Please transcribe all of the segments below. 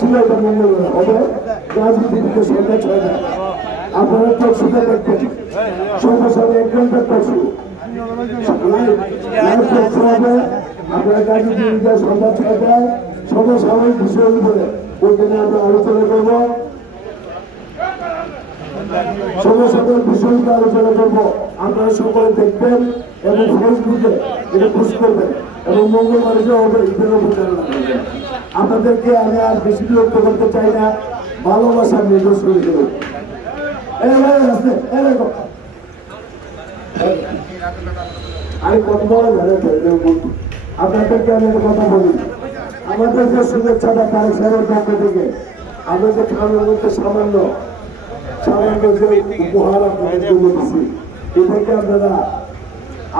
ছিল এটা মঙ্গলবার হবে রাজনীতিতে সন্ধ্যা 6টায় আপনারা টকশুটা দেখবেন সন্ধ্যা সন্ধ্যা 1 ঘন্টার টকশু হবে আপনারা রাজনীতিতে সন্ধ্যা 6টায় সমসাময়িক বিষয়ের উপরে ওইখানে আমরা আলোচনা করবো সমসাময়িক বিষয়গুলো আলোচনা করবো আপনারা সকলে দেখবেন এবং ফেসবুকে এটা পোস্ট করবেন এবং মঙ্গলবারে হবে ঈদের প্রচারণা করবেন। আপনাদেরকে আমি আর বেশি বিরক্ত করতে চাই না, ভালোবাসার নিদর্শন হিসেবে আমি কত বড় আপনাদেরকে আমি একটা কথা বলি, আমাদের যে শুভেচ্ছাটা তার সারের পক্ষ থেকে আমাদের খামের মধ্যে সামান্য যে উপহার আপনাদেরকে বলেছি এটাকে আপনারা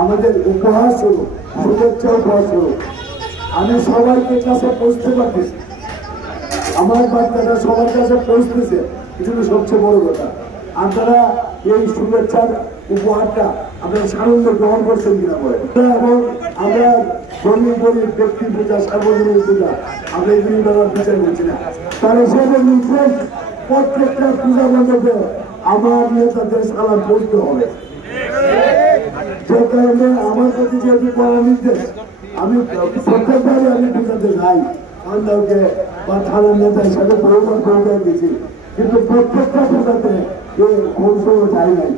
আমাদের উপহার স্বরূপ শুভেচ্ছা উপহার স্বরূপ আমি সবাইকে কাছে পৌঁছতে পারতেছি, আমার বাচ্চারা সবার কাছে পৌঁছতেছে, এটা সবচেয়ে বড় কথা। আপনারা এই শুভেচ্ছার উপহারটা আপনারা সানন্দে গ্রহণ করছেন কিনা বলে এবং আমরা ধর্মীয় গরিব ব্যক্তির পূজা সার্বজনীন পূজা আমরা এগুলি ব্যবহার বিচার করছি না, তার হিসেবে নির্দেশ প্রত্যেকটা পূজা মণ্ডপে আমার নেতাদের সালাম পড়তে হবে। যে কারণে আমার প্রতি যেহেতু করা নির্দেশ আমি প্রত্যেকবারই আমি পূজাতে যাই আন্দাকে বা থানার নেতা হিসাবে বহুবার গেছি, কিন্তু প্রত্যেকটা পূজাতে যাই নাই।